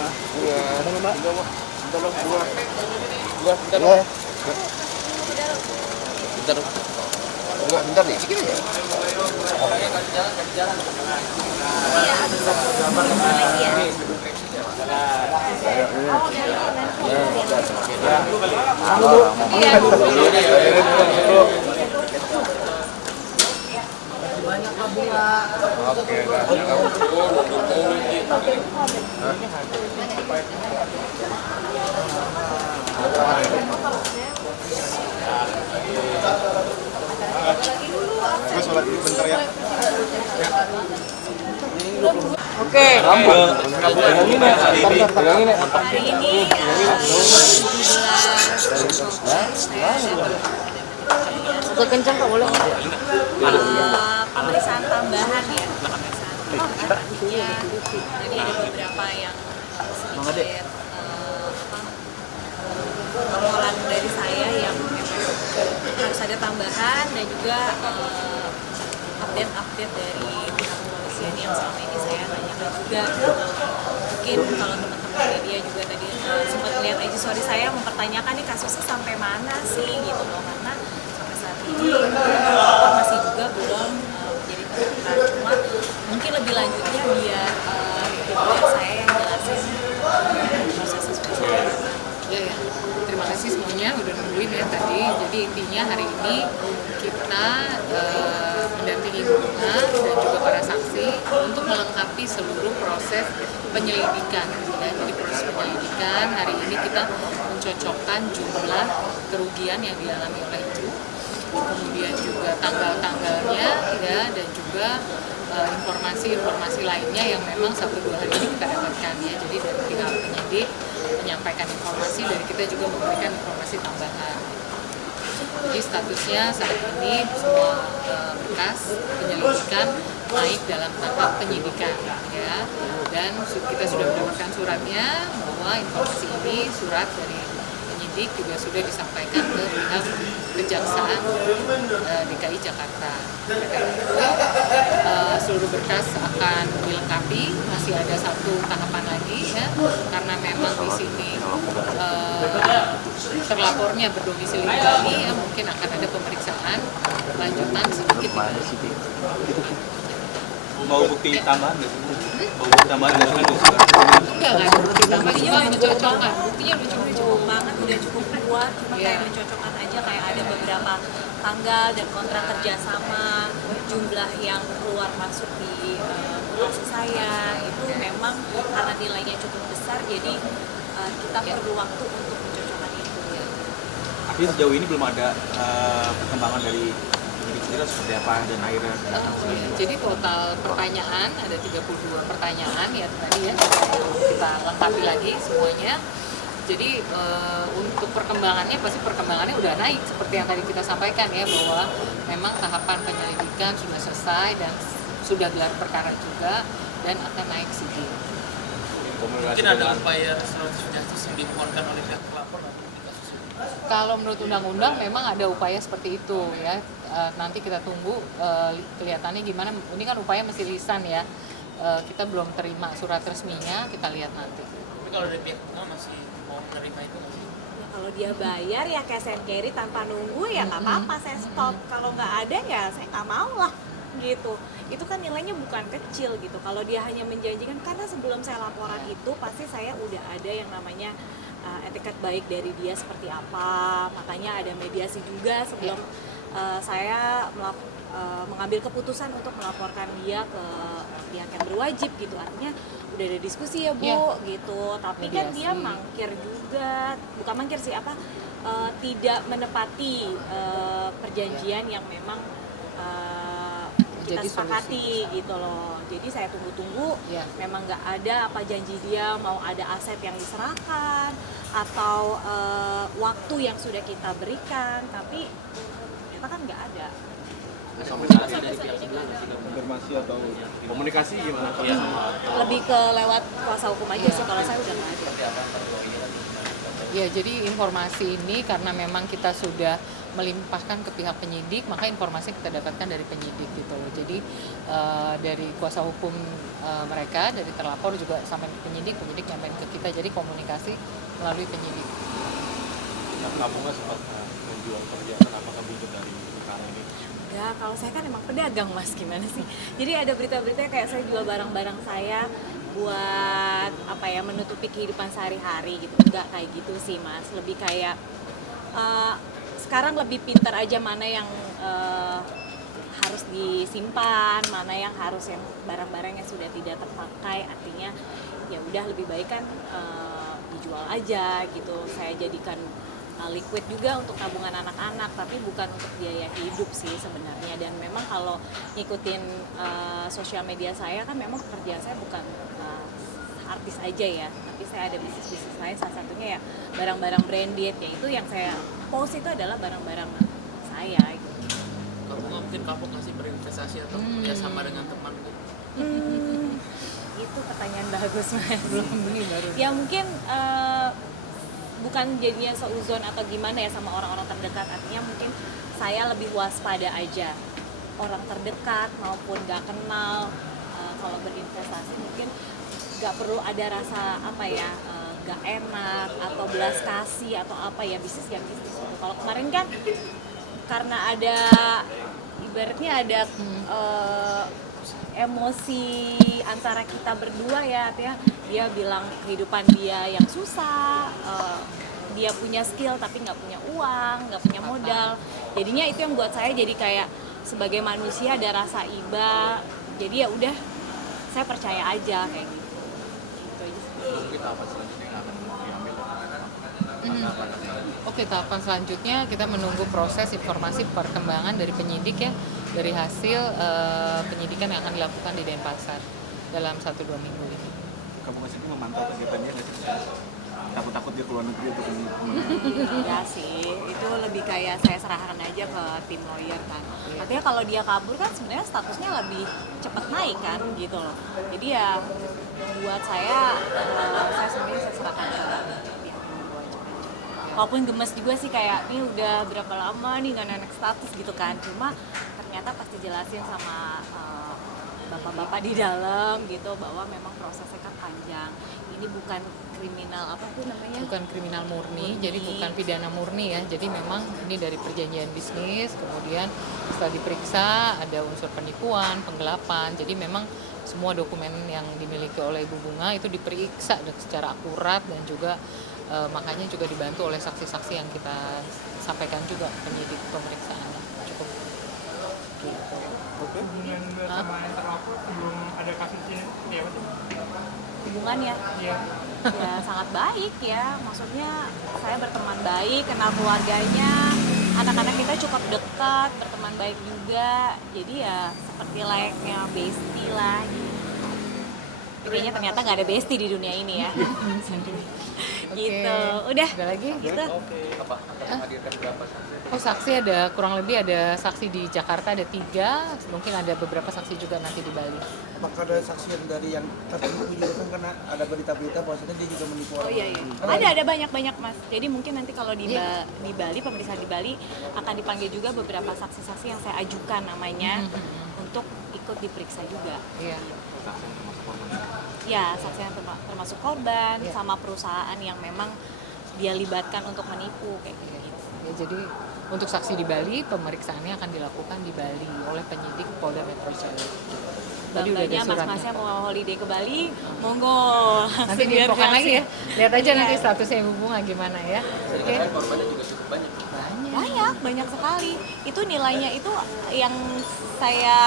Mbak. Bentar dong, dua, bentar Ya. dong. Bentar dong. Bentar nih, dikit aja. Gue sholat dulu bentar ya. Oke. Pegangin ya. Pegangin ya. Hari ini Kok kencang kok boleh? Pemeriksaan tambahan ya. Artinya jadi ada beberapa yang sedikit laporan dari saya yang harus ada tambahan dan juga update dari pihak kepolisian yang selama ini saya tanyakan juga. Mungkin kalau teman-teman media juga tadi sempat melihat IG story saya mempertanyakan nih kasusnya sampai mana sih gitu loh, karena sampai saat ini masih juga belum menjadi tersangka. Cuma mungkin lebih lanjutnya biar saya yang jelasin proses seperti saya. Ya. Terima kasih semuanya udah nungguin ya tadi. Jadi intinya hari ini kita mendampingi Bunga dan juga para saksi untuk melengkapi seluruh proses penyelidikan. Ya, jadi proses penyelidikan hari ini kita mencocokkan jumlah kerugian yang dialami oleh ibu, kemudian juga tanggal-tanggalnya ya, dan juga informasi-informasi lainnya yang memang 1-2 hari ini kita dapatkan ya. Jadi dari pihak penyidik menyampaikan informasi, dari kita juga memberikan informasi tambahan. Jadi statusnya saat ini semua berkas penyelidikan naik dalam tahap penyidikan ya, dan kita sudah mendapatkan suratnya bahwa informasi ini surat dari penyidik juga sudah disampaikan ke pihak Kejaksaan DKI Jakarta. Seluruh berkas akan dilengkapi, masih ada satu tahapan lagi ya, karena memang di sini terlapornya berdomisili di Bali ya, mungkin akan ada pemeriksaan lanjutan sedikit. Mau bukti tambahan nggak sih? Mau bukti tambahan nggak sih? Enggak ada bukti tambahan, cuma mencocokkan. Buktinya udah cukup banget, udah cukup kuat, cuma kayak mencocokkan aja, kayak ada beberapa tanggal dan kontrak kerjasama, jumlah yang keluar masuk di lokasi saya itu memang karena nilainya cukup besar, jadi kita perlu waktu untuk mencocokkan itu ya. Tapi sejauh ini belum ada perkembangan dari penyidik sendiri seperti apa dan akhirnya. Jadi total pertanyaan ada 32 pertanyaan ya tadi ya, kita lengkapi lagi semuanya. Jadi untuk perkembangannya pasti perkembangannya udah naik seperti yang tadi kita sampaikan ya, bahwa memang tahapan penyelidikan sudah selesai dan sudah gelar perkara juga dan akan naik sidik. Mungkin ada upaya restoratif justice yang dimohonkan oleh pihak pelapor di kasus ini. Kalau menurut undang-undang memang ada upaya seperti itu ya. Nanti kita tunggu kelihatannya gimana. Ini kan upaya masih lisan ya. Kita belum terima surat resminya, kita lihat nanti. Tapi kalau dari pihak Bunga masih mau menerima itu nggak sih? Ya, kalau dia bayar ya cash and carry tanpa nunggu ya nggak apa-apa, saya stop. Kalau nggak ada ya saya nggak mau lah gitu. Itu kan nilainya bukan kecil gitu. Kalau dia hanya menjanjikan, karena sebelum saya laporan itu pasti saya udah ada yang namanya etiket baik dari dia seperti apa. Makanya ada mediasi juga sebelum saya mengambil keputusan untuk melaporkan dia ke pihak yang berwajib gitu. Artinya udah ada diskusi ya Bu gitu. Tapi kan dia mangkir juga, bukan mangkir sih, tidak menepati perjanjian yang memang kita sepakati gitu loh. Jadi saya tunggu-tunggu, memang nggak ada apa janji dia mau ada aset yang diserahkan atau waktu yang sudah kita berikan, tapi kita kan nggak ada. Sampai saat ini dari pihak sebelah konfirmasi atau komunikasi gimana? Lebih ke lewat kuasa hukum aja sih, kalau saya udah nggak ada. Ya, jadi informasi ini karena memang kita sudah melimpahkan ke pihak penyidik, maka informasi kita dapatkan dari penyidik gitu loh. Jadi dari kuasa hukum mereka, dari terlapor juga sampai ke penyidik nyampein ke kita, jadi komunikasi melalui penyidik. Kamu nggak sempat menjual perhiasan, apakah butuh dari perkara ini? Ya, kalau saya kan emang pedagang Mas, gimana sih? Jadi ada berita-berita kayak saya jual barang-barang saya buat apa ya, menutupi kehidupan sehari-hari gitu. Enggak kayak gitu sih Mas, lebih kayak sekarang lebih pintar aja mana yang harus disimpan, mana yang harus yang barang-barang yang sudah tidak terpakai, artinya ya udah lebih baik kan dijual aja gitu. Saya jadikan liquid juga untuk tabungan anak-anak, tapi bukan untuk biaya hidup sih sebenarnya. Dan memang kalau ngikutin sosial media saya kan memang pekerjaan saya bukan artis aja ya, tapi saya ada bisnis-bisnis lain, salah satunya ya barang-barang branded, yaitu yang saya post itu adalah barang-barang saya gitu. Kamu nggak mungkin kamu kasih berinvestasi atau kerjasama dengan teman gitu? Itu pertanyaan bagus Mas. Belum beli baru. Ya mungkin bukan jadinya seuzon atau gimana ya sama orang-orang terdekat, artinya mungkin saya lebih waspada aja, orang terdekat maupun gak kenal. Kalau berinvestasi mungkin gak perlu ada rasa apa ya, gak enak atau belas kasih atau apa ya, bisnis ya bisnis gitu. Kalau kemarin kan karena ada ibaratnya ada emosi antara kita berdua ya, artinya dia bilang kehidupan dia yang susah, dia punya skill tapi nggak punya uang, nggak punya modal, jadinya itu yang buat saya jadi kayak sebagai manusia ada rasa iba, jadi ya udah saya percaya aja kayak gitu. Gitu aja sih. Kita apa selanjutnya yang akan diambil? Oke, tahapan selanjutnya kita menunggu proses informasi perkembangan dari penyidik ya, dari hasil penyidikan yang akan dilakukan di Denpasar dalam 1-2 minggu ini. Kamu nggak sih memantau kegiatannya nggak sih? Takut-takut dia keluar negeri untuk Enggak sih, itu lebih kayak saya serahkan aja ke tim lawyer kan. Artinya kalau dia kabur kan sebenarnya statusnya lebih cepat naik kan gitu loh. Jadi ya buat saya sebenarnya saya serahkan ke pihak yang dua aja. Walaupun gemes juga sih kayak ini udah berapa lama nih nggak naik status gitu kan. Cuma ternyata pasti jelasin sama bapak-bapak di dalam gitu bahwa memang prosesnya kan panjang. Ini bukan kriminal apa tuh namanya? Bukan kriminal murni, jadi bukan pidana murni ya. Jadi memang ini dari perjanjian bisnis, kemudian setelah diperiksa ada unsur penipuan, penggelapan. Jadi memang semua dokumen yang dimiliki oleh Ibu Bunga itu diperiksa secara akurat dan juga makanya juga dibantu oleh saksi-saksi yang kita sampaikan juga penyidik pemeriksaannya. Cukup. Gitu. Hubungan sama yang terlapor sebelum ada kasus ini ya apa sih? Hubungannya Iya. ya sangat baik ya, maksudnya saya berteman baik, kenal keluarganya, anak-anak kita cukup dekat, berteman baik juga, jadi ya seperti layaknya bestie lah gitu. Kayaknya ternyata nggak ada bestie di dunia ini ya. Gitu, udah lagi? gitu. Apa akan menghadirkan berapa saksi? Oh, saksi ada kurang lebih ada saksi di Jakarta ada 3, mungkin ada beberapa saksi juga nanti di Bali. Apakah ada saksi yang dari yang tertipu juga kan, karena ada berita-berita bahwasanya dia juga menipu Oh orang iya, lain. iya. Ada banyak Mas. Jadi mungkin nanti kalau di Bali, pemeriksaan di Bali akan dipanggil juga beberapa saksi-saksi yang saya ajukan namanya untuk ikut diperiksa juga. Iya. Ya, saksi yang termasuk korban Iya. sama perusahaan yang memang dia libatkan untuk menipu kayak gitu. Ya, jadi untuk saksi di Bali pemeriksaannya akan dilakukan di Bali oleh penyidik Polda Metro Jaya. Tadi udah ada Bangganya suratnya. mas-masnya mau holiday ke Bali, monggo. Nanti Biar diinfokan ngasih. lagi ya. Lihat aja Iya. nanti statusnya Ibu Bunga gimana ya. Oke. Korbannya juga cukup banyak. Banyak sekali. Itu nilainya itu yang saya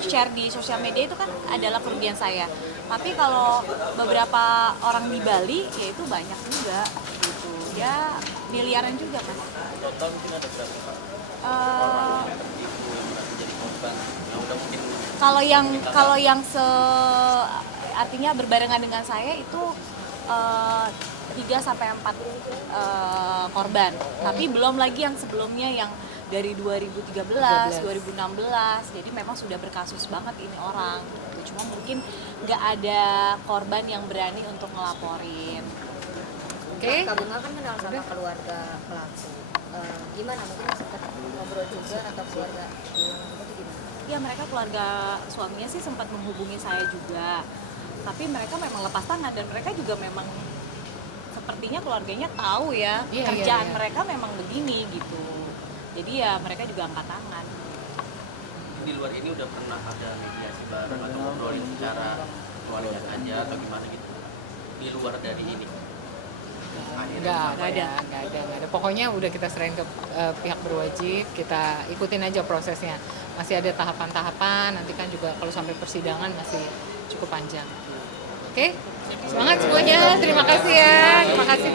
share di sosial media itu kan adalah kerugian saya. Tapi kalau beberapa orang di Bali ya itu banyak juga gitu. Ya miliaran juga Mas. Total mungkin ada berapa Pak? Eh, Jadi korban. Nah, udah mungkin kalau yang artinya berbarengan dengan saya itu 3-4 korban. Tapi belum lagi yang sebelumnya yang dari 2013, 2016. Jadi memang sudah berkasus banget ini orang. Gitu. Cuma mungkin nggak ada korban yang berani untuk ngelaporin. Oke. Kak Bunga kan kenal sama keluarga pelaku. gimana, mungkin sempat ngobrol juga atau keluarga bilang juga tuh gimana? Ya mereka keluarga suaminya sih sempat menghubungi saya juga, tapi mereka memang lepas tangan dan mereka juga memang sepertinya keluarganya tahu ya kerjaan mereka memang begini gitu. Jadi ya mereka juga angkat tangan. Di luar ini udah pernah ada mediasi bareng atau ngobrolin secara keluarga aja atau gimana gitu? Di luar dari ini? Nggak ada. Pokoknya udah kita serahin ke pihak berwajib, kita ikutin aja prosesnya. Masih ada tahapan-tahapan, nanti kan juga kalau sampai persidangan masih cukup panjang. Oke? Semangat semuanya, terima kasih ya. Terima kasih.